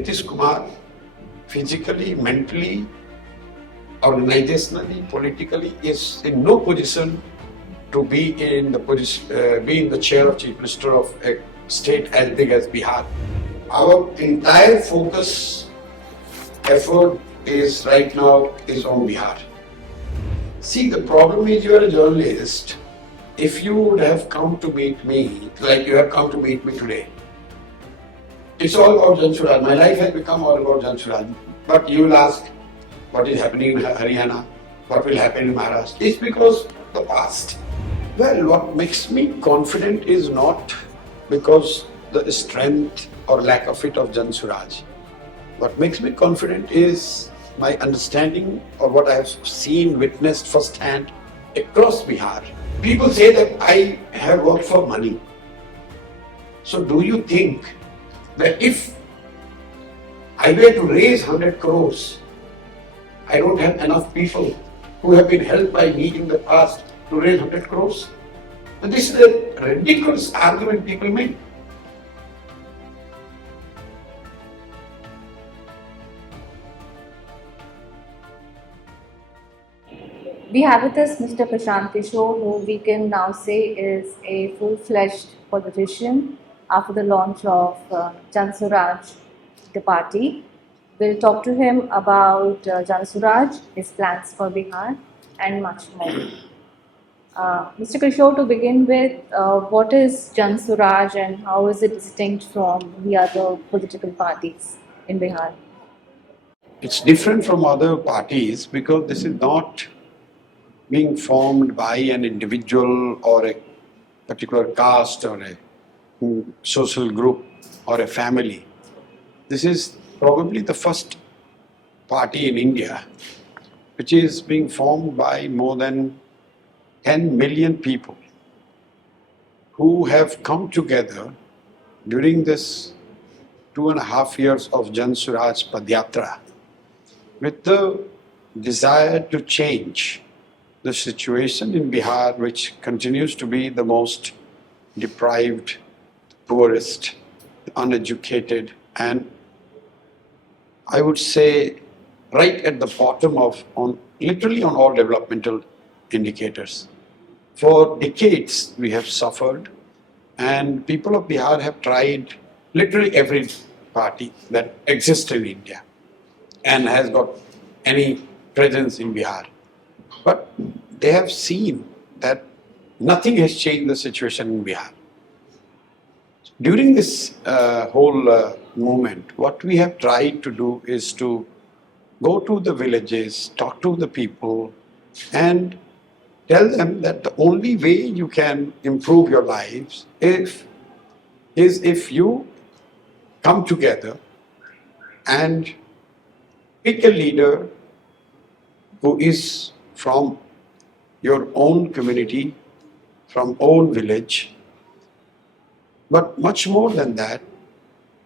Nitish Kumar, physically, mentally, organizationally, politically, is in no position to be in the chair of Chief Minister of a state as big as Bihar. Our entire focus, effort is right now is on Bihar. See, the problem is you are a journalist. If you would have come to meet me, like you have come to meet me today, it's all about Jan Suraaj. My life has become all about Jan Suraaj. But you will ask, what is happening in Haryana? What will happen in Maharashtra? It's because the past. Well, what makes me confident is not because the strength or lack of it of Jan Suraaj. What makes me confident is my understanding of what I have seen, witnessed firsthand across Bihar. People say that I have worked for money. So do you think that if I were to raise 100 crores, I don't have enough people who have been helped by me in the past to raise 100 crores? And this is a ridiculous argument people make. We have with us Mr. Prashant Kishor, who we can now say is a full-fledged politician after the launch of Jan Suraaj, the party. We'll talk to him about Jan Suraaj, his plans for Bihar, and much more. Mr. Kishor, to begin with, what is Jan Suraaj and how is it distinct from the other political parties in Bihar? It's different from other parties because this is not being formed by an individual or a particular caste or a social group or a family. This is probably the first party in India which is being formed by more than 10 million people who have come together during this 2.5 years of Jan Suraaj Padyatra with the desire to change the situation in Bihar, which continues to be the most deprived, poorest, uneducated, and I would say right at the bottom of literally on all developmental indicators. For decades we have suffered, and people of Bihar have tried literally every party that exists in India and has got any presence in Bihar. But they have seen that nothing has changed the situation in Bihar. During this whole movement, what we have tried to do is to go to the villages, talk to the people, and tell them that the only way you can improve your lives is if you come together and pick a leader who is from your own community, from own village. But much more than that,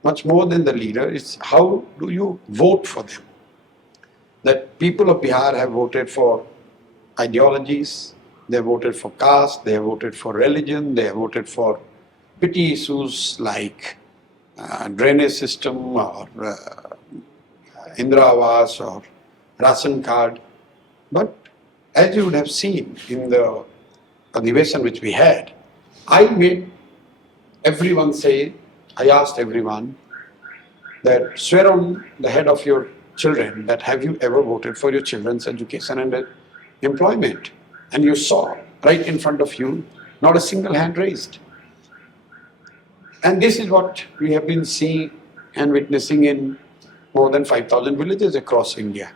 much more than the leader, is how do you vote for them? That people of Bihar have voted for ideologies, they have voted for caste, they have voted for religion, they have voted for petty issues like drainage system or Indra Awas or ration card. But as you would have seen in the adhivesan which we had, I made everyone say, I asked everyone that swear on the head of your children that have you ever voted for your children's education and employment? And you saw right in front of you, not a single hand raised. And this is what we have been seeing and witnessing in more than 5,000 villages across India.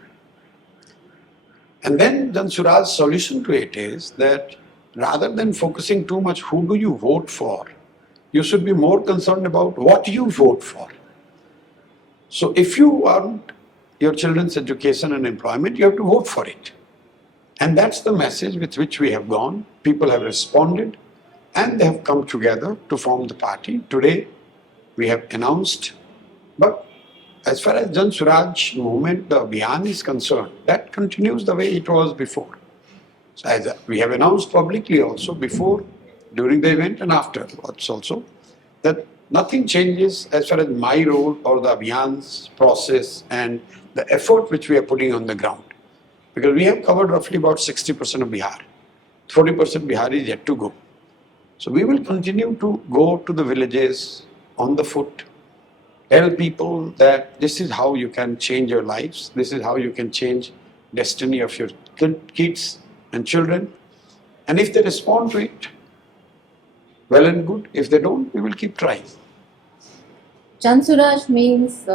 And then Jan Suraaj's solution to it is that rather than focusing too much who do you vote for, you should be more concerned about what you vote for. So if you want your children's education and employment, you have to vote for it. And that's the message with which we have gone. People have responded and they have come together to form the party. Today we have announced, but as far as Jan Suraaj movement, the Abhiyan is concerned, that continues the way it was before. So as we have announced publicly also before, during the event and afterwards also, that Nothing changes as far as my role or the Abhiyan's process and the effort which we are putting on the ground. Because we have covered roughly about 60% of Bihar. 40% Bihar is yet to go. So we will continue to go to the villages on the foot, tell people that this is how you can change your lives, this is how you can change destiny of your kids and children. And if they respond to it, well and good. If they don't, we will keep trying. Jan Suraaj means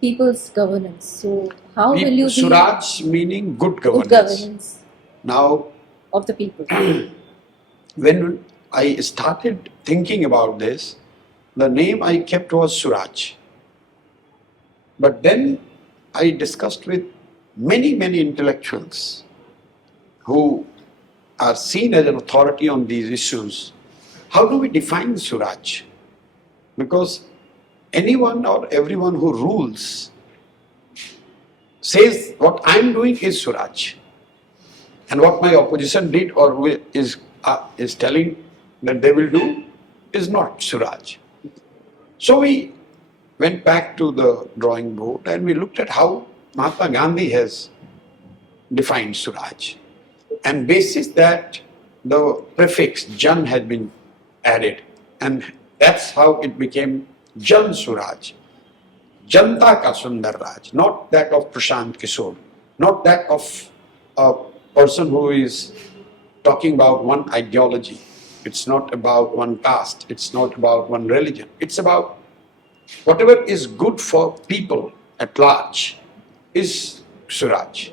people's governance. So how will you be Suraj meaning good governance. good governance Now, of the people? when I started thinking about this, the name I kept was Suraj. But then I discussed with many intellectuals who are seen as an authority on these issues. How do we define Suraj? Because anyone or everyone who rules says what I'm doing is Suraj, and what my opposition did or is telling that they will do is not Suraj. So we went back to the drawing board and we looked at how Mahatma Gandhi has defined Suraj. And basis that the prefix Jan had been added, and that's how it became Jan Suraaj. Janta ka Sundar Raj, not that of Prashant Kishor, not that of a person who is talking about one ideology. It's not about one caste, it's not about one religion. It's about whatever is good for people at large is Suraj.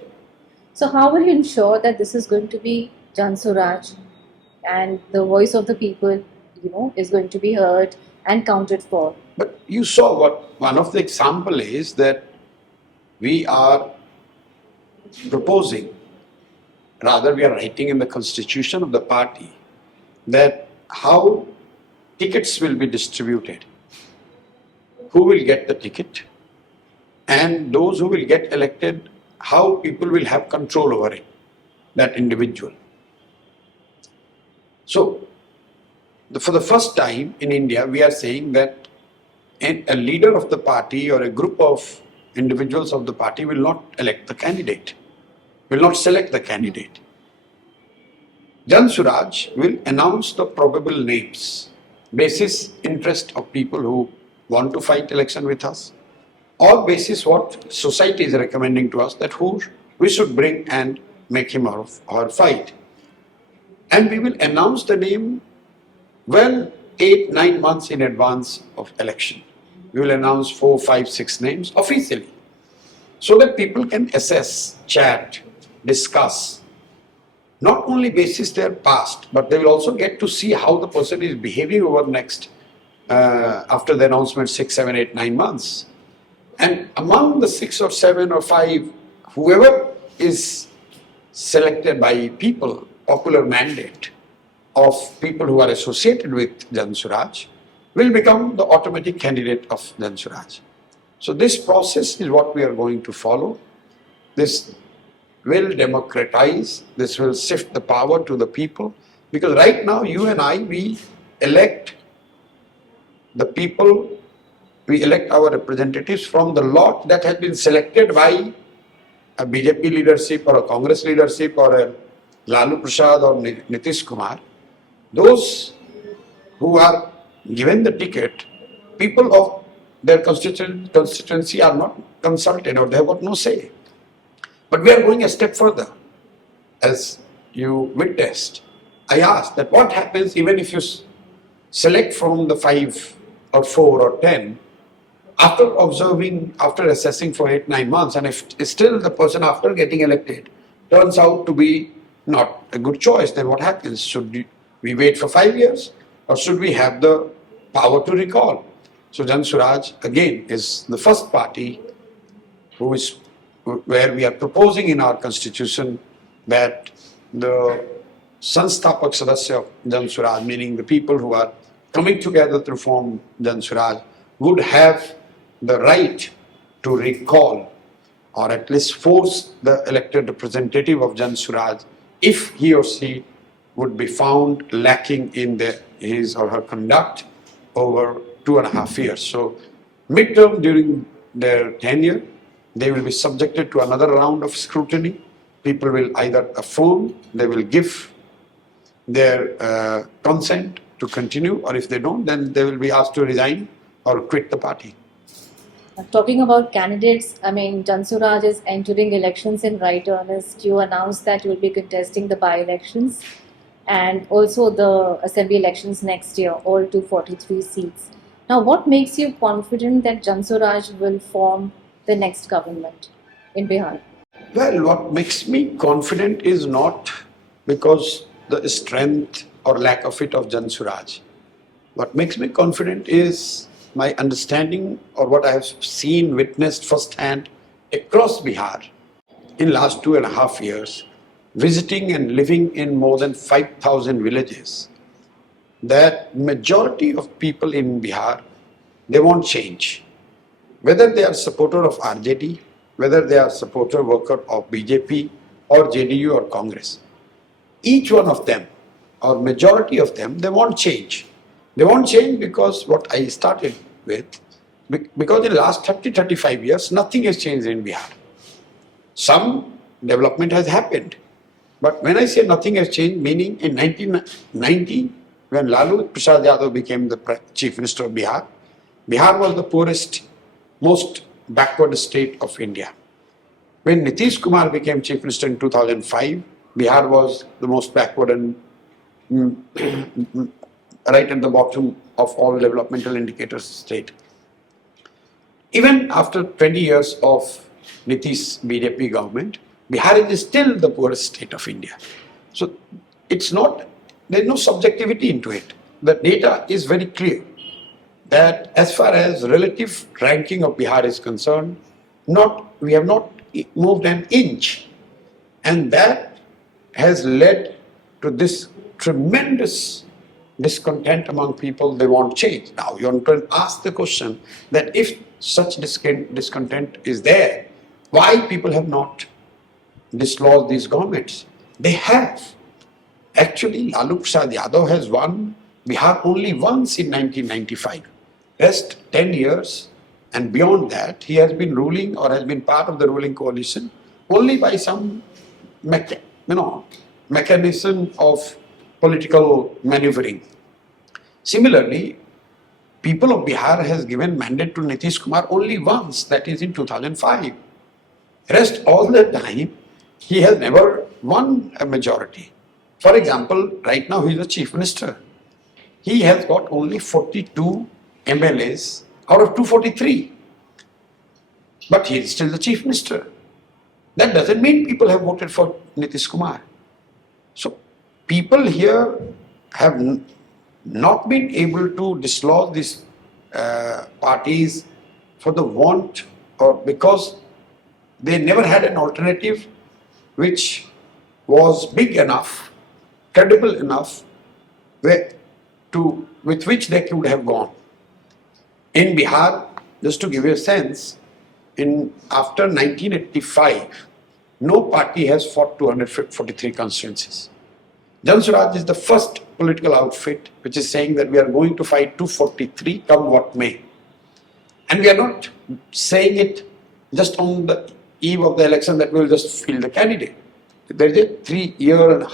So how will you ensure that this is going to be Jan Suraaj and the voice of the people, is going to be heard and counted for? But you saw what one of the example is that we are proposing, rather we are writing in the constitution of the party, that how tickets will be distributed, who will get the ticket, and those who will get elected, how people will have control over it, that individual. So, for the first time in India, we are saying that a leader of the party or a group of individuals of the party will not elect the candidate, will not select the candidate. Jan Suraaj will announce the probable names, basis interest of people who want to fight election with us, or basis what society is recommending to us that who we should bring and make him or fight. And we will announce the name well 8-9 months in advance of election. We will announce 4, 5, 6 names officially, so that people can assess, chat, discuss, not only basis their past, but they will also get to see how the person is behaving over next, after the announcement 6, 7, 8, 9 months. And among the 6 or 7 or 5, whoever is selected by people, popular mandate of people who are associated with Jan Suraaj, will become the automatic candidate of Jan Suraaj. So this process is what we are going to follow. This will democratize, this will shift the power to the people, because right now you and I, we elect the people, we elect our representatives from the lot that has been selected by a BJP leadership or a Congress leadership or a Lalu Prasad or Nitish Kumar. Those who are given the ticket, people of their constituency are not consulted or they have got no say. But we are going a step further. As you witnessed, I asked that what happens even if you select from the 5 or 4 or 10, after observing, after assessing for 8-9 months, and if still the person after getting elected turns out to be not a good choice, then what happens? Should we wait for 5 years or should we have the power to recall? So Jan Suraaj again is the first party where we are proposing in our constitution that the Sansthapak Sadasya of Jan Suraaj, meaning the people who are coming together to form Jan Suraaj, would have the right to recall or at least force the elected representative of Jan Suraaj if he or she would be found lacking in his or her conduct over 2.5 years. So midterm during their tenure, they will be subjected to another round of scrutiny. People will either affirm, they will give their consent to continue, or if they don't, then they will be asked to resign or quit the party. Talking about candidates, I mean, Jan Suraaj is entering elections in right earnest. You announced that you will be contesting the by-elections and also the assembly elections next year, all 243 seats. Now, what makes you confident that Jan Suraaj will form the next government in Bihar? Well, what makes me confident is not because the strength or lack of it of Jan Suraaj. What makes me confident is my understanding or what I have seen, witnessed firsthand across Bihar in last 2.5 years, visiting and living in more than 5,000 villages, that majority of people in Bihar, they want change. Whether they are supporter of RJD, whether they are supporter worker of BJP or JDU or Congress, each one of them or majority of them, they want change. They want change because what I started with, because in the last 35 years, nothing has changed in Bihar. Some development has happened. But when I say nothing has changed, meaning in 1990, when Lalu Prasad Yadav became the Chief Minister of Bihar, Bihar was the poorest, most backward state of India. When Nitish Kumar became Chief Minister in 2005, Bihar was the most backward and right at the bottom of all developmental indicators state. Even after 20 years of Nitish BJP government, Bihar is still the poorest state of India. So it's not, there's no subjectivity into it. The data is very clear that as far as relative ranking of Bihar is concerned, we have not moved an inch. And that has led to this tremendous discontent among people. They want change. Now you want to ask the question that if such discontent is there, why people have not dislodged these governments? They have. Actually, Lalu Prasad Yadav has won Bihar only once in 1995. Rest 10 years and beyond that, he has been ruling or has been part of the ruling coalition only by some mechanism of political maneuvering. Similarly, people of Bihar has given mandate to Nitish Kumar only once, that is in 2005. Rest all the time, he has never won a majority. For example, right now he is the Chief Minister. He has got only 42 MLAs out of 243. But he is still the Chief Minister. That doesn't mean people have voted for Nitish Kumar. So people here have not been able to dislodge these parties for the want or because they never had an alternative which was big enough, credible enough, with which they could have gone. In Bihar, just to give you a sense, after 1985, no party has fought 243 constituencies. Jan Suraaj is the first political outfit which is saying that we are going to fight 243 come what may. And we are not saying it just on the eve of the election that we will just field the candidate. There is a 3.5 year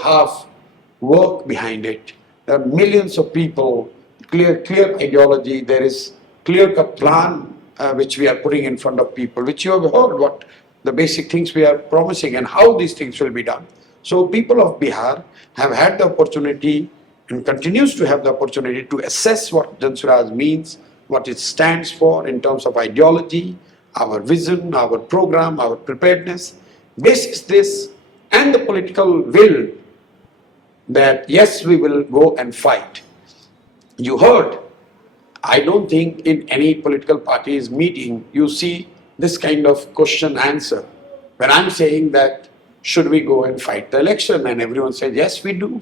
work behind it. There are millions of people, clear ideology, there is clear-cut plan which we are putting in front of people, which you have heard what the basic things we are promising and how these things will be done. So people of Bihar have had the opportunity and continues to have the opportunity to assess what Jan Suraaj means, what it stands for in terms of ideology, our vision, our program, our preparedness. Basis this and the political will that yes, we will go and fight. You heard, I don't think in any political party's meeting you see this kind of question answer. When I'm saying that should we go and fight the election, and everyone said yes, we do.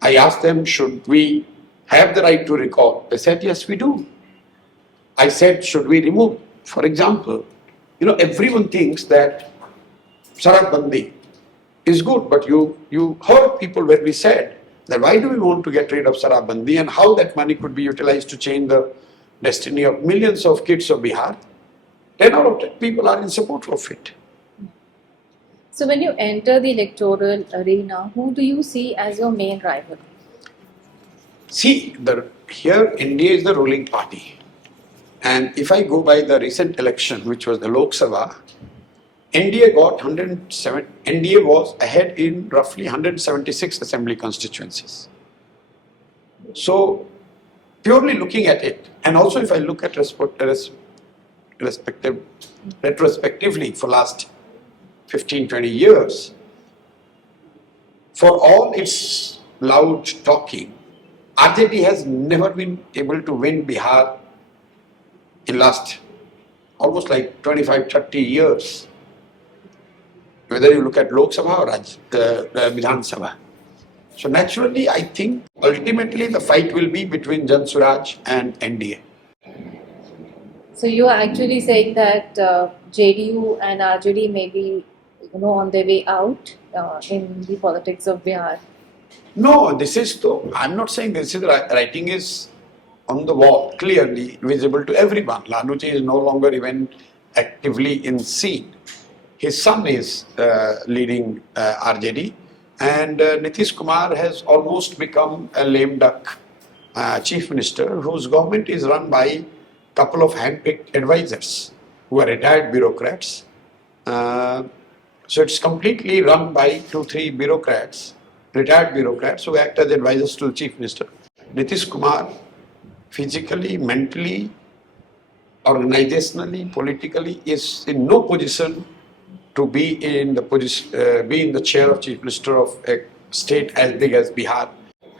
I asked them, should we have the right to recall? They said yes, we do. I said, should we remove? For example, everyone thinks that Sarat Bandi is good, but you heard people when we said that why do we want to get rid of Sarabandi and how that money could be utilized to change the destiny of millions of kids of Bihar. 10 out of 10 people are in support of it. So when you enter the electoral arena, who do you see as your main rival? See, here India is the ruling party. And if I go by the recent election, which was the Lok Sabha, NDA was ahead in roughly 176 assembly constituencies. So, purely looking at it, and also if I look at retrospectively for last 15-20 years, for all its loud talking, RJD has never been able to win Bihar in last almost like 25-30 years. Whether you look at Lok Sabha or Vidhan Sabha. So naturally, I think ultimately the fight will be between Jan Suraaj and NDA. So you are actually saying that JDU and RJD may be, on their way out in the politics of Bihar. No, I'm not saying this is writing is on the wall, clearly visible to everyone. Laluji is no longer even actively in scene. His son is leading RJD, and Nitish Kumar has almost become a lame duck chief minister whose government is run by a couple of hand-picked advisors who are retired bureaucrats. So it's completely run by 2-3 bureaucrats, retired bureaucrats who act as advisors to the chief minister. Nitish Kumar, physically, mentally, organizationally, politically, is in no position to be in the chair of chief minister of a state as big as Bihar,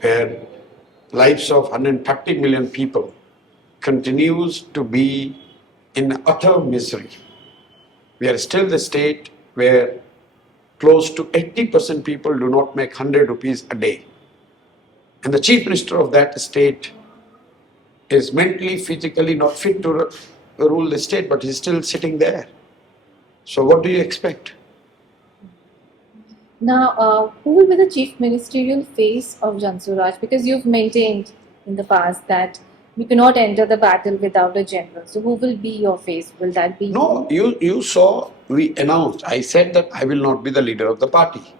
where lives of 130 million people continues to be in utter misery. We are still the state where close to 80% people do not make 100 rupees a day. And the chief minister of that state is mentally, physically not fit to rule the state, but he's still sitting there. So what do you expect? Now, who will be the chief ministerial face of Jan Suraaj? Because you've maintained in the past that you cannot enter the battle without a general. So who will be your face? Will that be No, you saw, we announced, I said that I will not be the leader of the party.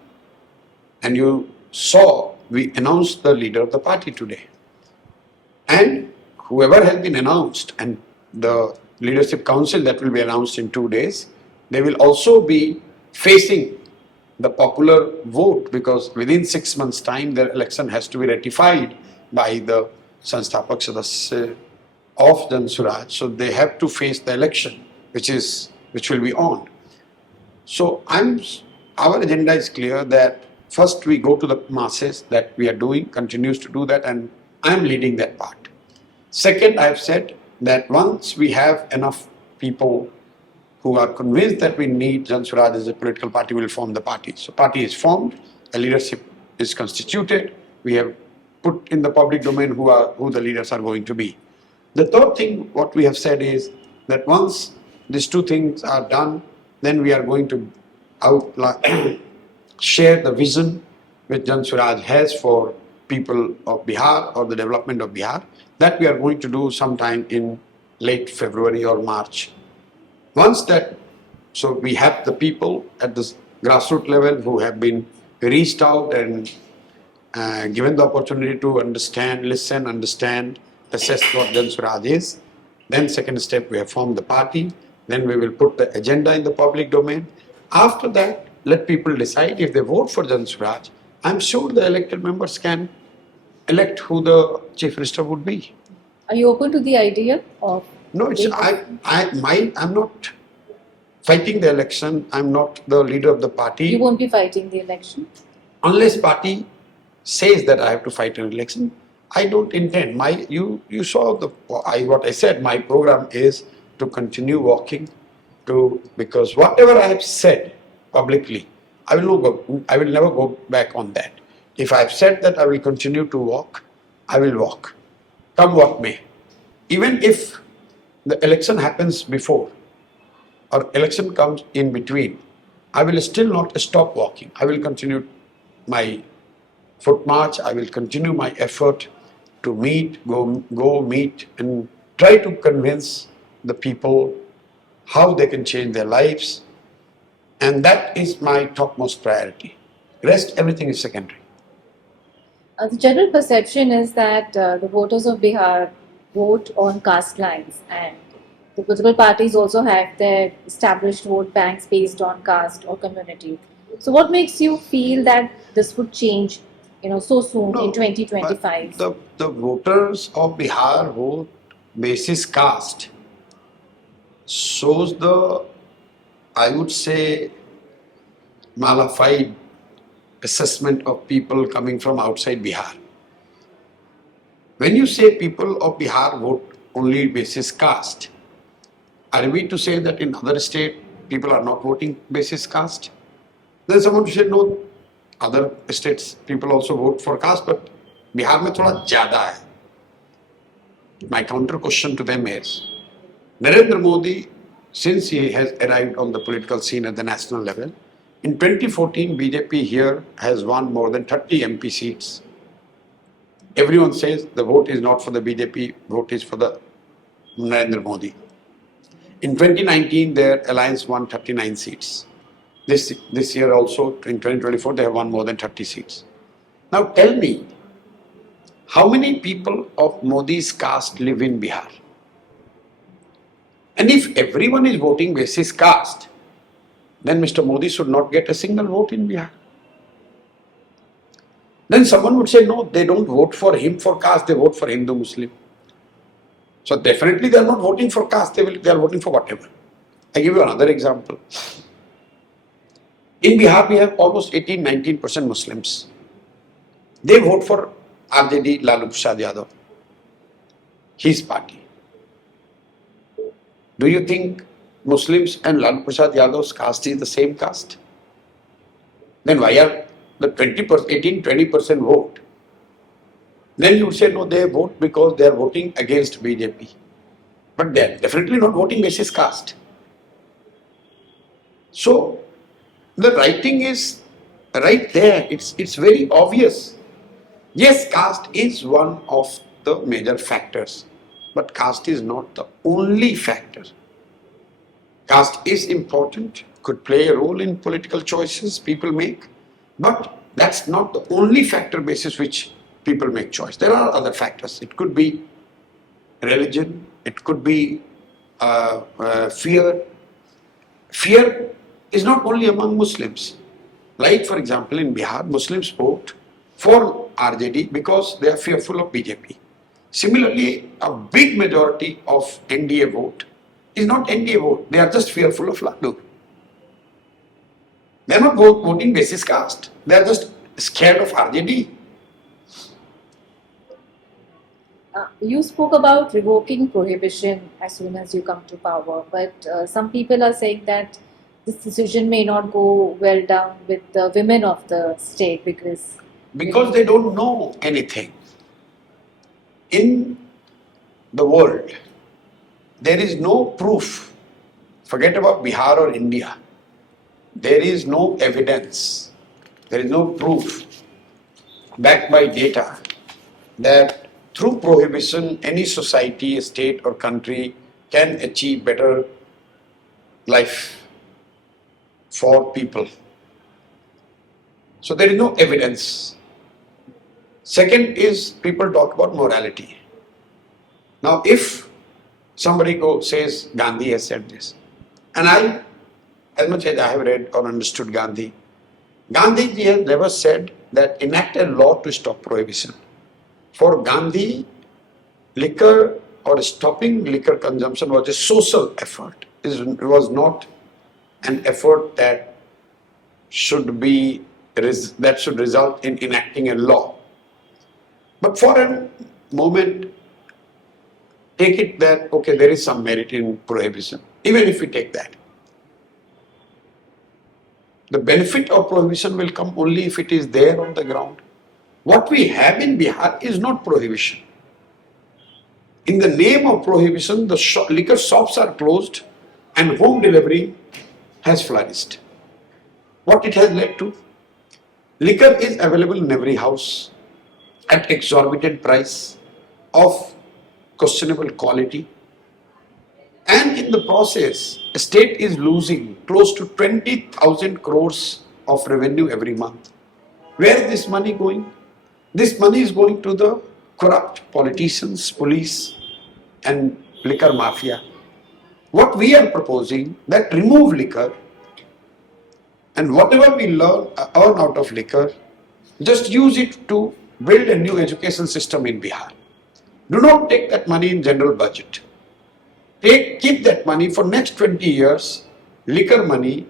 And you saw, we announced the leader of the party today. And whoever has been announced, and the leadership council that will be announced in 2 days, they will also be facing the popular vote, because within 6 months' time their election has to be ratified by the Sansthapak Sadasya of Jan Suraaj. So they have to face the election, which will be on. So our agenda is clear that first we go to the masses, that we are doing, continues to do that, and I am leading that part. Second, I have said that once we have enough people who are convinced that we need Jan Suraaj as a political party, will form the party. So party is formed, a leadership is constituted, we have put in the public domain who the leaders are going to be. The third thing, what we have said is that once these two things are done, then we are going to share the vision which Jan Suraaj has for people of Bihar or the development of Bihar. That we are going to do sometime in late February or March. Once that, so we have the people at the grassroots level who have been reached out and given the opportunity to understand, listen, understand, assess what Jan Suraaj is. Then second step, we have formed the party. Then we will put the agenda in the public domain. After that, let people decide if they vote for Jan Suraaj. I'm sure the elected members can elect who the chief minister would be. Are you open to the idea of? No, I'm not fighting the election. I'm not the leader of the party. You won't be fighting the election? Unless party says that I have to fight an election, I don't intend. You saw what I said. My program is to continue walking, because whatever I have said publicly, I will never go back on that. If I have said that I will continue to walk, I will walk, come what may. Even if the election happens before or election comes in between, I will still not stop walking. I will continue my foot march. I will continue my effort to go meet and try to convince the people how they can change their lives. And that is my topmost priority. Rest, everything is secondary. The general perception is that the voters of Bihar vote on caste lines, and the political parties also have their established vote banks based on caste or community. So, what makes you feel that this would change, so soon in 2025? The voters of Bihar vote basis caste shows the, I would say, malified assessment of people coming from outside Bihar. When you say people of Bihar vote only basis caste, are we to say that in other states people are not voting basis caste? Then someone said no, other states people also vote for caste, but Bihar mein thoda zyada hai. My counter question to them is, Narendra Modi, since he has arrived on the political scene at the national level, in 2014 BJP here has won more than 30 MP seats. Everyone says the vote is not for the BJP, vote is for the Narendra Modi. In 2019 their alliance won 39 seats. This year also, in 2024, they have won more than 30 seats. Now tell me, how many people of Modi's caste live in Bihar? And if everyone is voting basis caste, then Mr. Modi should not get a single vote in Bihar. Then someone would say, no, they don't vote for him for caste, they vote for Hindu Muslim. So definitely they are not voting for caste, they are voting for whatever. I give you another example. In Bihar, we have almost 18-19% Muslims. They vote for RJD, Lalu Prasad Yadav, his party. Do you think Muslims and Lalu Prasad Yadav's caste is the same caste? Then why are the 18-20% vote? Then you would say, no, they vote because they are voting against BJP. But they are definitely not voting basis caste. So, the writing is right there. It's very obvious. Yes, caste is one of the major factors, but caste is not the only factor. Caste is important, could play a role in political choices people make, but that's not the only factor basis which people make choice. There are other factors. It could be religion, it could be fear. Fear is not only among Muslims. Like for example in Bihar, Muslims vote for RJD because they are fearful of BJP. Similarly, a big majority of NDA vote is not NDA vote, they are just fearful of Lalu. They are not voting basis caste, they are just scared of RJD. You spoke about revoking prohibition as soon as you come to power, but some people are saying that this decision may not go well down with the women of the state because they don't know anything. In the world, there is no proof. Forget about Bihar or India. There is no evidence, there is no proof backed by data that through prohibition any society, state or country can achieve better life for people. So there is no evidence. Second is people talk about morality. Now if somebody says Gandhi has said this, and I, as much as I have read or understood Gandhi, Gandhiji has never said that enact a law to stop prohibition. For Gandhi, liquor or stopping liquor consumption was a social effort. It was not an effort that should result in enacting a law. But for a moment, take it that, okay, there is some merit in prohibition, even if we take that. The benefit of prohibition will come only if it is there on the ground. What we have in Bihar is not prohibition. In the name of prohibition, the liquor shops are closed and home delivery has flourished. What it has led to? Liquor is available in every house at exorbitant price of questionable quality, and in the process, a state is losing close to 20,000 crores of revenue every month. Where is this money going? This money is going to the corrupt politicians, police, and liquor mafia. What we are proposing, that remove liquor, and whatever we earn out of liquor, just use it to build a new education system in Bihar. Do not take that money in general budget. Keep that money for next 20 years. Liquor money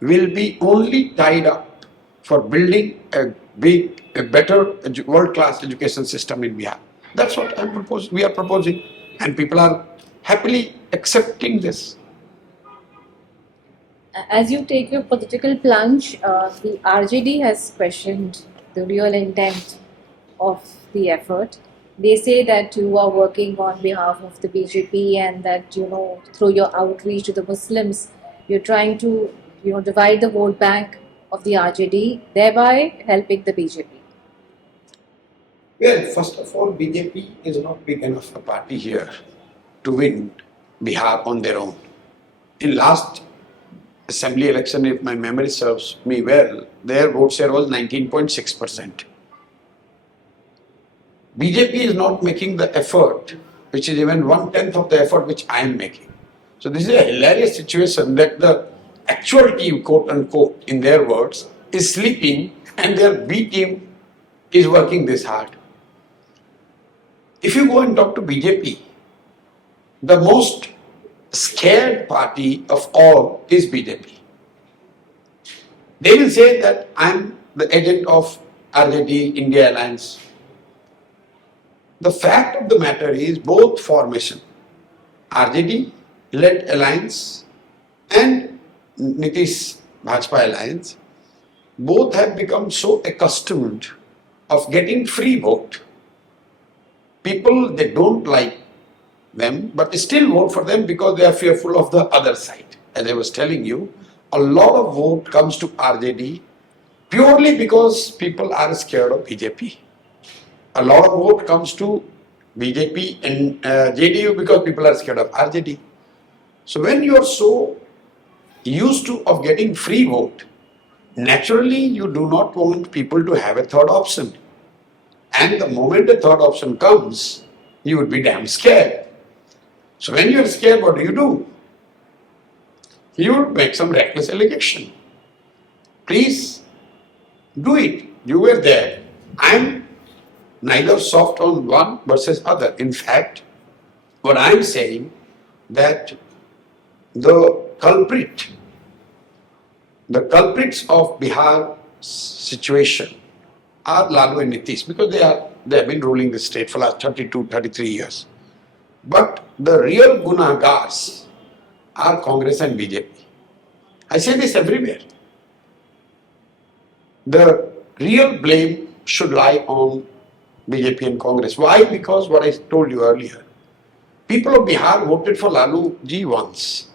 will be only tied up for building a better world-class education system in Bihar. That's what we are proposing, and people are happily accepting this. As you take your political plunge, the RJD has questioned the real intent of the effort. They say that you are working on behalf of the BJP and that, through your outreach to the Muslims, you're trying to, divide the vote bank of the RJD, thereby helping the BJP. Well, first of all, BJP is not big enough a party here to win Bihar on their own. In last assembly election, if my memory serves me well, their vote share was 19.6%. BJP is not making the effort, which is even 1/10 of the effort which I am making. So this is a hilarious situation that the actual team, quote unquote, in their words, is sleeping and their B team is working this hard. If you go and talk to BJP, the most scared party of all is BJP. They will say that I am the agent of RJD India Alliance. The fact of the matter is both formation, RJD-led alliance and Nitish Bhajpa alliance, both have become so accustomed of getting free vote. People, they don't like them, but they still vote for them because they are fearful of the other side. As I was telling you, a lot of vote comes to RJD purely because people are scared of BJP. A lot of vote comes to BJP and JDU because people are scared of RJD. So when you are so used to of getting free vote, naturally you do not want people to have a third option. And the moment the third option comes, you would be damn scared. So when you are scared, what do? You would make some reckless allegation. Please do it. You were there. I am neither soft on one versus other. In fact, what I am saying that the culprits of Bihar situation are Lalu and Nitish because they have been ruling the state for the last 33 years. But the real gunahgars are Congress and BJP. I say this everywhere. The real blame should lie on BJP and Congress. Why? Because what I told you earlier. People of Bihar voted for Lalu ji once.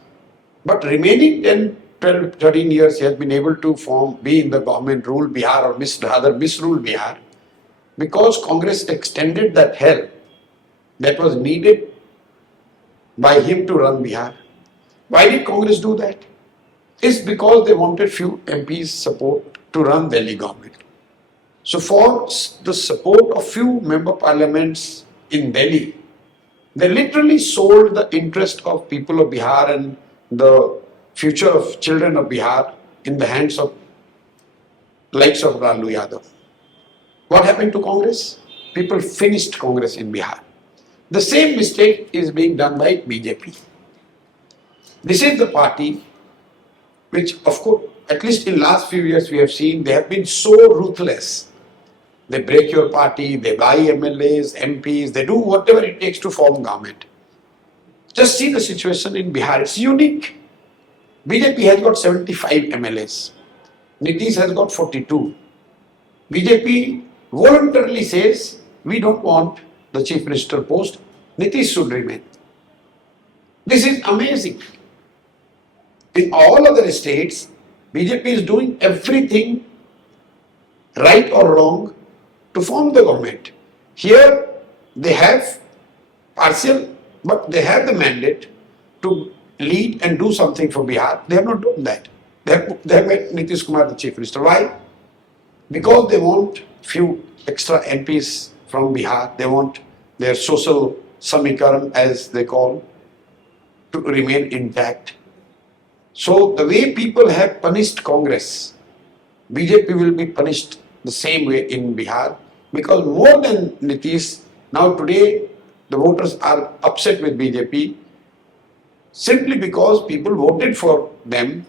But remaining 10, 12, 13 years he has been able to be in the government, rule Bihar or misrule Bihar because Congress extended that help that was needed by him to run Bihar. Why did Congress do that? It's because they wanted few MPs support to run Delhi government. So for the support of few member parliaments in Delhi, they literally sold the interest of people of Bihar and the future of children of Bihar in the hands of likes of Lalu Yadav. What happened to Congress? People finished Congress in Bihar. The same mistake is being done by BJP. This is the party which, of course, at least in last few years we have seen they have been so ruthless. They break your party, they buy MLAs, MPs, they do whatever it takes to form government. Just see the situation in Bihar, it's unique. BJP has got 75 MLAs, Nitish has got 42. BJP voluntarily says, we don't want the chief minister post, Nitish should remain. This is amazing. In all other states, BJP is doing everything right or wrong, to form the government. Here they have partial, but they have the mandate to lead and do something for Bihar. They have not done that. They have made Nitish Kumar the chief minister. Why? Because they want few extra MPs from Bihar. They want their social samikaran, as they call, to remain intact. So the way people have punished Congress, BJP will be punished the same way in Bihar, because more than Nitish, now today the voters are upset with BJP simply because people voted for them,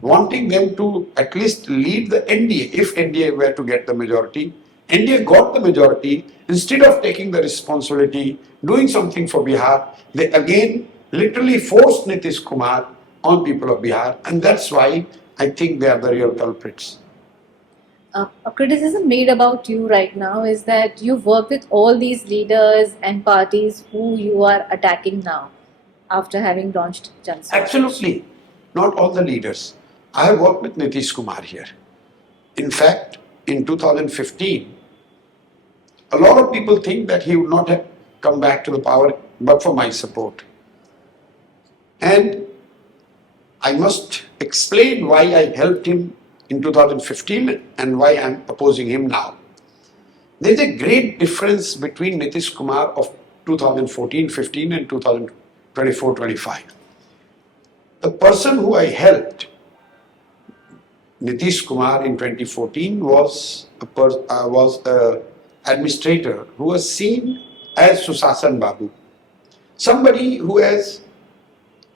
wanting them to at least lead the NDA. If NDA were to get the majority, NDA got the majority. Instead of taking the responsibility, doing something for Bihar, they again literally forced Nitish Kumar on people of Bihar, and that's why I think they are the real culprits. A criticism made about you right now is that you've worked with all these leaders and parties who you are attacking now after having launched Jan Suraaj. Absolutely. Not all the leaders. I have worked with Nitish Kumar here. In fact, in 2015, a lot of people think that he would not have come back to the power but for my support. And I must explain why I helped him in 2015 and why I am opposing him now. There is a great difference between Nitish Kumar of 2014-15 and 2024-25. The person who I helped, Nitish Kumar, in 2014 was a administrator who was seen as Susasan Babu, somebody who has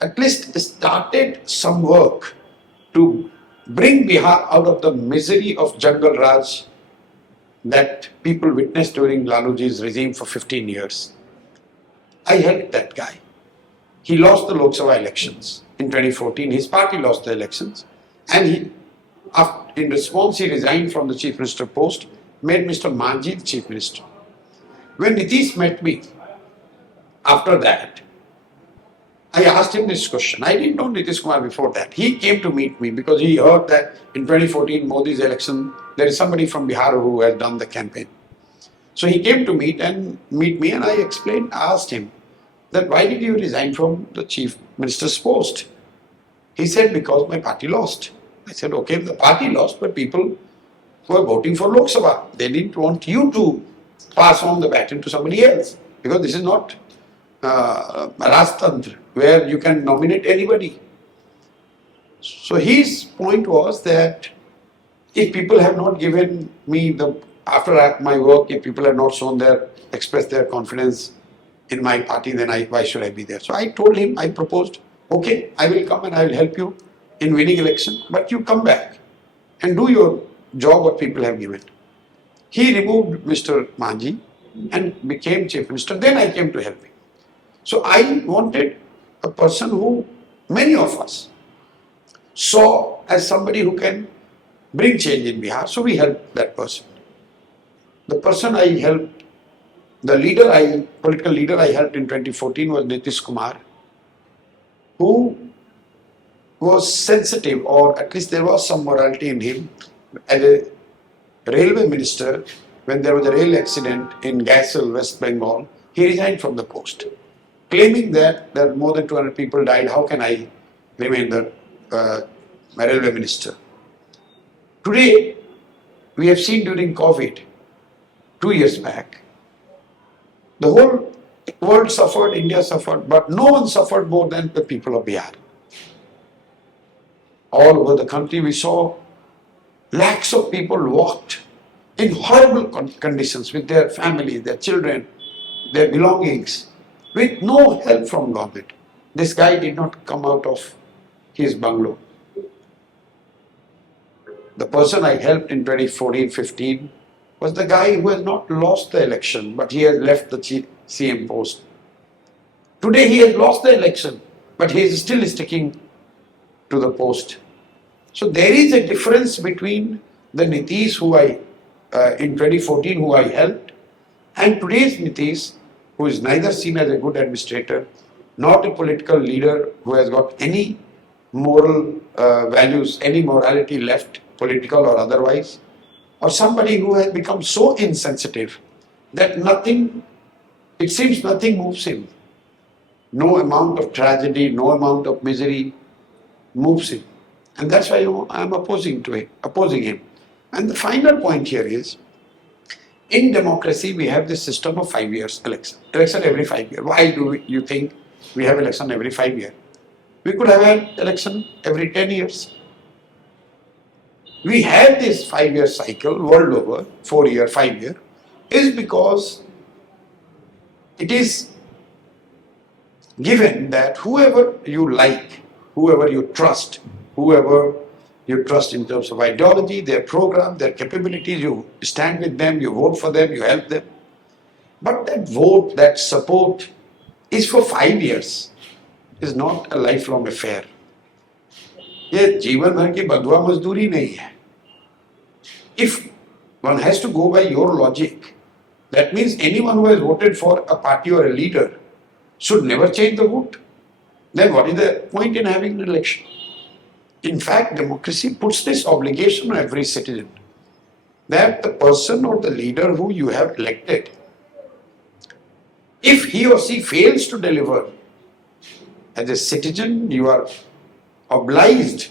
at least started some work to bring Bihar out of the misery of Jungle Raj that people witnessed during Laluji's regime for 15 years. I helped that guy. He lost the Lok Sabha elections in 2014. His party lost the elections, and in response, he resigned from the chief minister post, made Mr. Manjhi the chief minister. When Nitish met me after that, I asked him this question. I didn't know Nitish Kumar before that. He came to meet me because he heard that in 2014 Modi's election, there is somebody from Bihar who has done the campaign. So he came to meet me, and I asked him that why did you resign from the chief minister's post? He said, because my party lost. I said, okay, the party lost, but people were voting for Lok Sabha. They didn't want you to pass on the baton to somebody else, because this is not Rajtantra, where you can nominate anybody. So his point was that if people have not given me after my work, if people have not expressed their confidence in my party, then why should I be there? So I told him, I proposed, okay, I will come and I will help you in winning election, but you come back and do your job what people have given. He removed Mr. Manjhi and became chief minister. Then I came to help him. So I wanted a person who many of us saw as somebody who can bring change in Bihar. So we helped that person. The person I helped, political leader I helped in 2014 was Nitish Kumar, who was sensitive, or at least there was some morality in him. As a railway minister, when there was a rail accident in Gaisal, West Bengal, he resigned from the post, claiming that more than 200 people died. How can I remain the railway minister? Today, we have seen during COVID, 2 years back, the whole world suffered, India suffered, but no one suffered more than the people of Bihar. All over the country, we saw lakhs of people walked in horrible conditions with their families, their children, their belongings, with no help from government. This guy did not come out of his bungalow. The person I helped in 2014-15 was the guy who has not lost the election, but he has left the CM post. Today he has lost the election, but he is still sticking to the post. So there is a difference between the Nitish who in 2014 who I helped, and today's Nitish, who is neither seen as a good administrator, not a political leader who has got any moral values, any morality left, political or otherwise, or somebody who has become so insensitive that nothing, it seems nothing moves him. No amount of tragedy, no amount of misery moves him. And that's why I'm opposing him. And the final point here is, in democracy, we have this system of 5 years election. Election every 5 years. Why do you think we have election every 5 years? We could have had election every 10 years. We have this 5-year cycle world over, 4 year, 5 year, is because it is given that whoever you like, whoever you trust in terms of ideology, their program, their capabilities, you stand with them, you vote for them, you help them. But that vote, that support is for 5 years, is not a lifelong affair. ये जीवन भर की बंधुआ मजदूरी नहीं है. If one has to go by your logic, that means anyone who has voted for a party or a leader should never change the vote. Then what is the point in having an election? In fact, democracy puts this obligation on every citizen that the person or the leader who you have elected, if he or she fails to deliver, as a citizen, you are obliged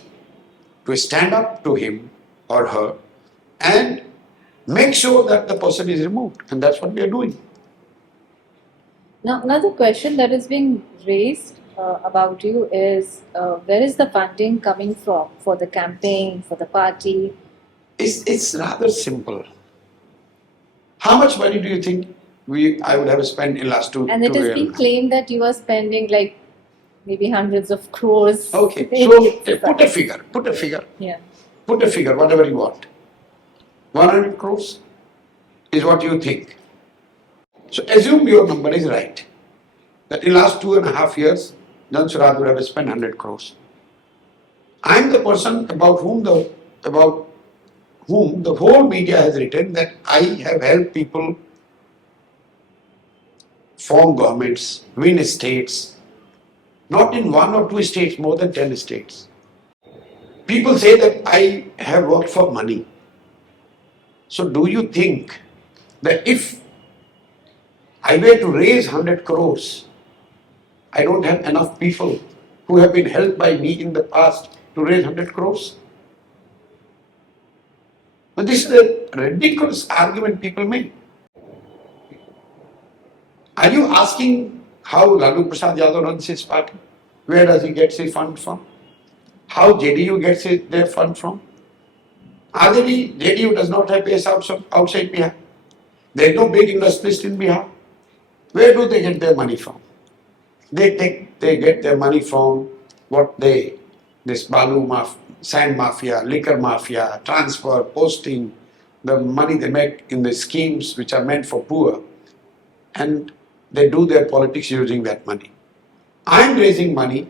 to stand up to him or her and make sure that the person is removed. And that's what we are doing. Now, another question that is being raised about you is where is the funding coming from for the campaign, for the party? It's rather simple. How much money do you think I would have spent in last 2 years? And it has been claimed that you are spending like maybe hundreds of crores. Okay, so put a figure. Yeah. Put a figure, whatever you want. 100 crores is what you think. So assume your number is right. That in last 2.5 years, Jan Suraaj would have spent 100 crores. I am the person about whom the whole media has written that I have helped people form governments, win states, not in 1 or 2 states, more than 10 states. People say that I have worked for money. So do you think that if I were to raise 100 crores, I don't have enough people who have been helped by me in the past to raise 100 crores? But this is a ridiculous argument people make. Are you asking how Lalu Prasad Yadav runs his party? Where does he get his fund from? How JDU gets their fund from? JDU does not have base outside Bihar. There is no big industrialist in Bihar. Where do they get their money from? They get their money from this balu mafia, sand mafia, liquor mafia, transfer, posting, the money they make in the schemes which are meant for poor, and they do their politics using that money. I am raising money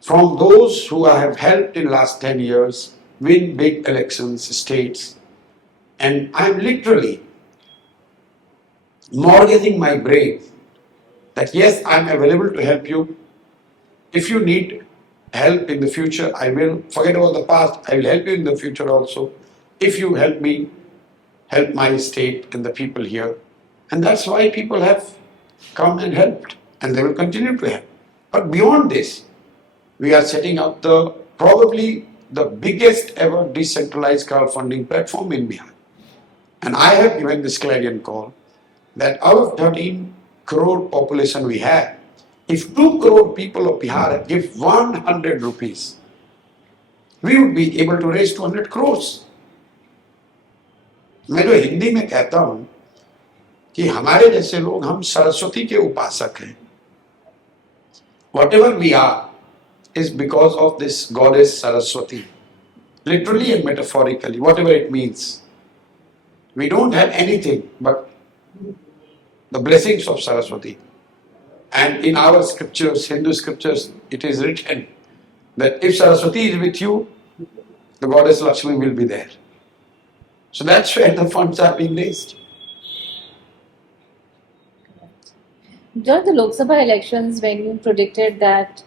from those who I have helped in last 10 years win big elections, states, and I am literally mortgaging my brain that yes, I am available to help you. If you need help in the future, I will. Forget about the past, I will help you in the future also. If you help me, help my state and the people here. And that's why people have come and helped, and they will continue to help. But beyond this, we are setting up probably the biggest ever decentralized crowdfunding platform in Bihar. And I have given this clarion call that out of 13 crore population we have, if 2 crore people of Bihar give 100 rupees, we would be able to raise 200 crores. मैं जो हिंदी में कहता हूँ कि हमारे जैसे लोग हम सरस्वती के उपासक हैं. Whatever we are is because of this goddess Saraswati, literally and metaphorically, whatever it means. We don't have anything but the blessings of Saraswati. And in our scriptures, Hindu scriptures, it is written that if Saraswati is with you, the goddess Lakshmi will be there. So that's where the funds are being raised. During the Lok Sabha elections, when you predicted that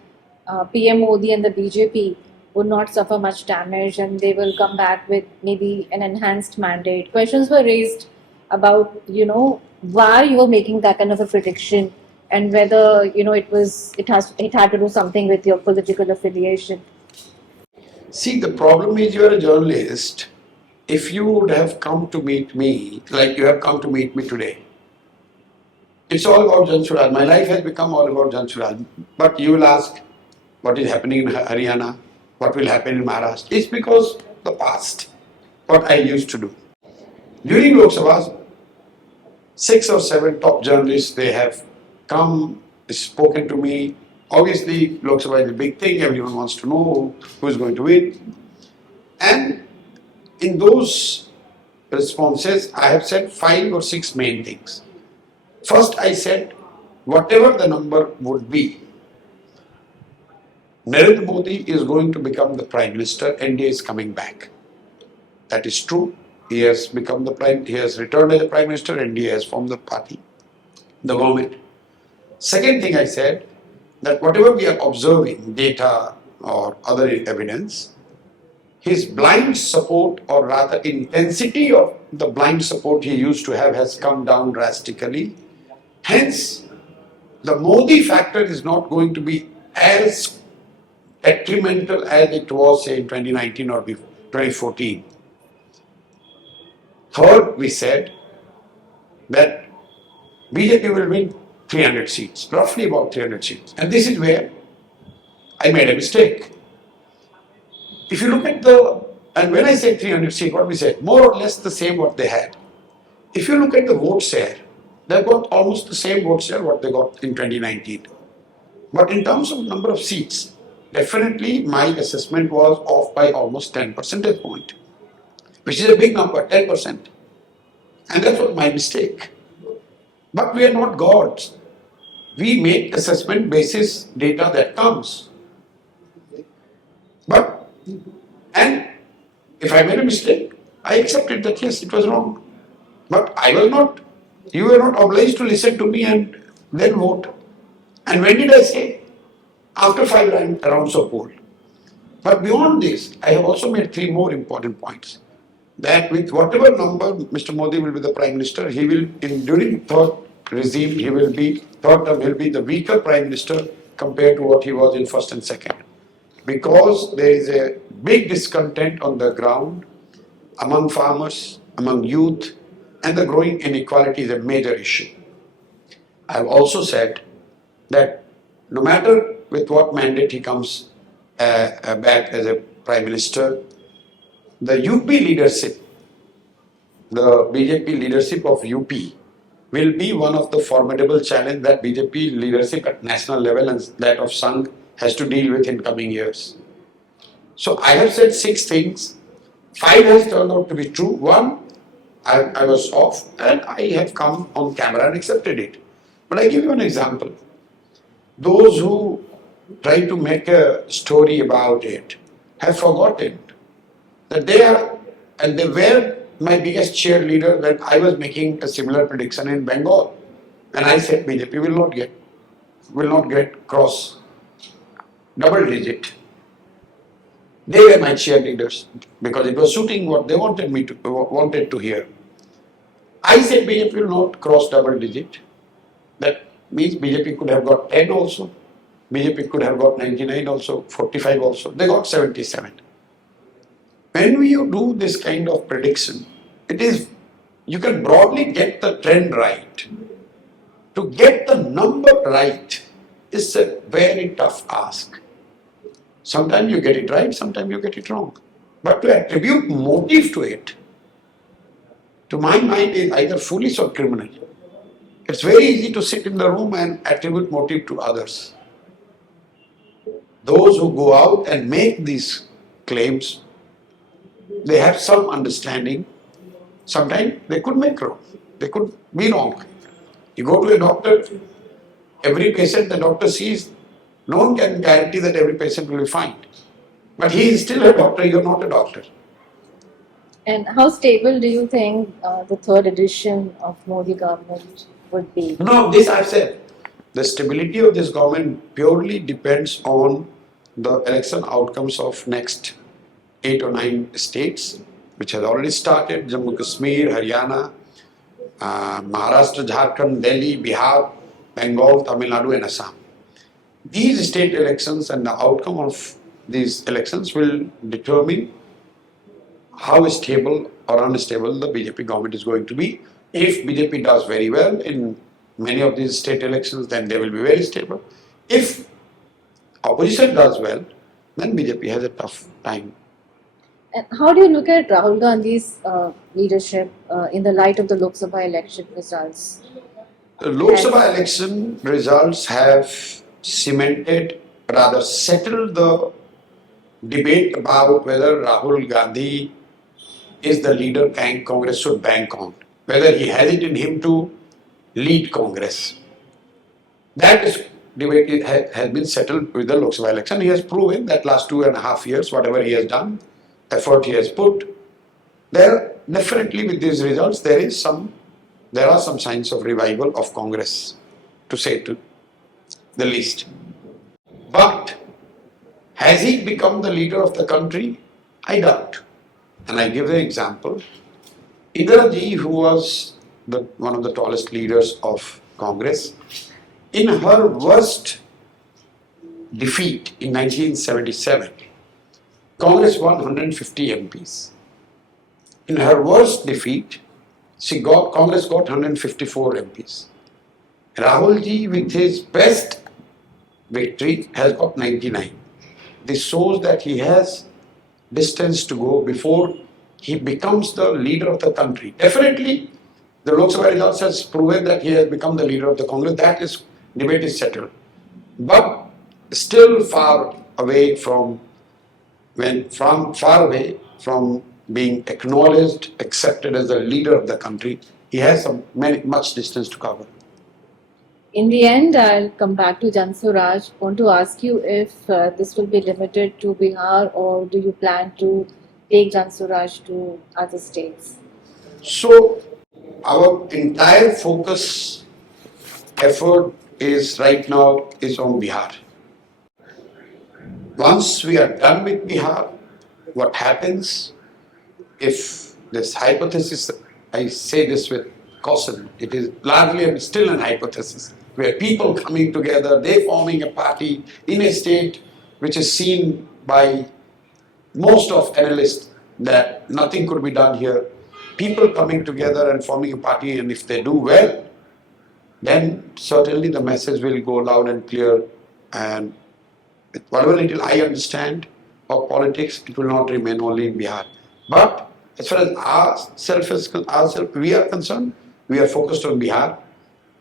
PM Modi and the BJP would not suffer much damage and they will come back with maybe an enhanced mandate. Questions were raised about, why you were making that kind of a prediction and whether, it had to do something with your political affiliation. See, the problem is you are a journalist. If you would have come to meet me, like you have come to meet me today, it's all about Jan Suraaj. My life has become all about Jan Suraaj. But you will ask, what is happening in Haryana? What will happen in Maharashtra? It's because the past, what I used to do. During Lok Sabha, 6 or 7 top journalists, they have come, spoken to me. Obviously, Lok Sabha is a big thing. Everyone wants to know who is going to win. And in those responses, I have said 5 or 6 main things. First, I said, whatever the number would be, Narendra Modi is going to become the Prime Minister. NDA is coming back. That is true. He has returned as the Prime Minister. NDA has formed the party, the government. Second thing I said, that whatever we are observing, data or other evidence, his blind support, or rather intensity of the blind support he used to have, has come down drastically. Hence, the Modi factor is not going to be as detrimental as it was, say, in 2019 or 2014. Third, we said that BJP will win 300 seats, roughly about 300 seats. And this is where I made a mistake. If you look at and when I say 300 seats, what we said, more or less the same what they had. If you look at the vote share, they got almost the same vote share what they got in 2019. But in terms of number of seats, definitely my assessment was off by almost 10 percentage point, which is a big number, 10%. And that was my mistake. But we are not gods. We make assessment basis data that comes. And if I made a mistake, I accepted that yes, it was wrong. But you were not obliged to listen to me and then vote. And when did I say? After 5 rounds of poll. But beyond this, I have also made 3 more important points. That with whatever number Mr. Modi will be the Prime Minister, he will, during third regime, third term, he'll be the weaker Prime Minister compared to what he was in first and second. Because there is a big discontent on the ground among farmers, among youth, and the growing inequality is a major issue. I have also said that no matter with what mandate he comes back as a Prime Minister, the UP leadership, the BJP leadership of UP, will be one of the formidable challenges that BJP leadership at national level and that of Sangh has to deal with in coming years. So I have said 6 things. 5 has turned out to be true. 1, I was off and I have come on camera and accepted it. But I give you an example. Those who try to make a story about it have forgotten that they were my biggest cheerleader when I was making a similar prediction in Bengal. And I said BJP will not get cross double digit. They were my cheerleaders because it was suiting what they wanted to hear. I said BJP will not cross double digit. That means BJP could have got 10 also. BJP could have got 99 also, 45 also. They got 77. When you do this kind of prediction, you can broadly get the trend right. To get the number right is a very tough ask. Sometimes you get it right, sometimes you get it wrong. But to attribute motive to it, to my mind, is either foolish or criminal. It's very easy to sit in the room and attribute motive to others. Those who go out and make these claims, they have some understanding. Sometimes they could make wrong. They could be wrong. You go to a doctor, every patient the doctor sees, no one can guarantee that every patient will be fine. But he is still a doctor, you're not a doctor. And how stable do you think the third edition of Modi government would be? No, this I've said. The stability of this government purely depends on the election outcomes of next 8 or 9 states, which has already started: Jammu Kashmir, Haryana, Maharashtra, Jharkhand, Delhi, Bihar, Bengal, Tamil Nadu and Assam. These state elections and the outcome of these elections will determine how stable or unstable the BJP government is going to be. If BJP does very well in many of these state elections, then they will be very stable. If opposition does well, then BJP has a tough time. And how do you look at Rahul Gandhi's leadership in the light of the Lok Sabha election results? The Lok Sabha election results have cemented, rather settled the debate about whether Rahul Gandhi is the leader Congress should bank on, whether he has it in him to lead Congress. That debate has been settled with the Lok Sabha election. He has proven that last 2.5 years, whatever he has done, effort he has put, there definitely with these results there are some signs of revival of Congress, to say to the least. But has he become the leader of the country? I doubt. And I give the example. Indira Ji, who was one of the tallest leaders of Congress, in her worst defeat in 1977, Congress won 150 MPs. In her worst defeat, Congress got 154 MPs. Rahul Ji, with his best victory, has got 99. This shows that he has distance to go before he becomes the leader of the country. Definitely, the Lok Sabha results has proven that he has become the leader of the Congress. That is, debate is settled. But still far away from being acknowledged, accepted as the leader of the country. He has much distance to cover. In the end, I'll come back to Jan Suraaj. I want to ask you if this will be limited to Bihar, or do you plan to take Jan Suraaj to other states? So, our entire focus effort is right now on Bihar. Once we are done with Bihar, what happens if this hypothesis, I say this with caution, it is largely and still an hypothesis, where people coming together, they forming a party in a state which is seen by most of analysts that nothing could be done here. People coming together and forming a party, and if they do well, then certainly the message will go loud and clear, and with whatever little I understand of politics, it will not remain only in Bihar. But as far as we are concerned, we are focused on Bihar.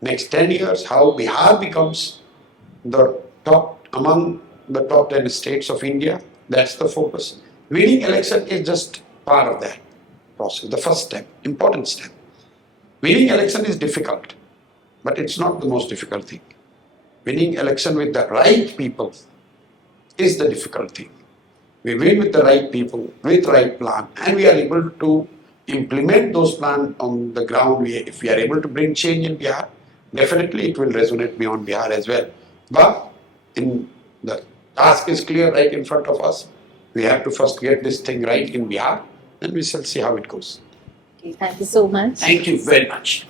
Next 10 years, how Bihar becomes among the top 10 states of India, that's the focus. Winning election is just part of that process, the first step, important step. Winning election is difficult, but it's not the most difficult thing. Winning election with the right people is the difficult thing. We win with the right people, with right plan, and we are able to implement those plans on the ground. If we are able to bring change in Bihar, definitely it will resonate beyond Bihar as well. But the task is clear right in front of us. We have to first get this thing right in Bihar, then we shall see how it goes. Okay, thank you so much. Thank you very much.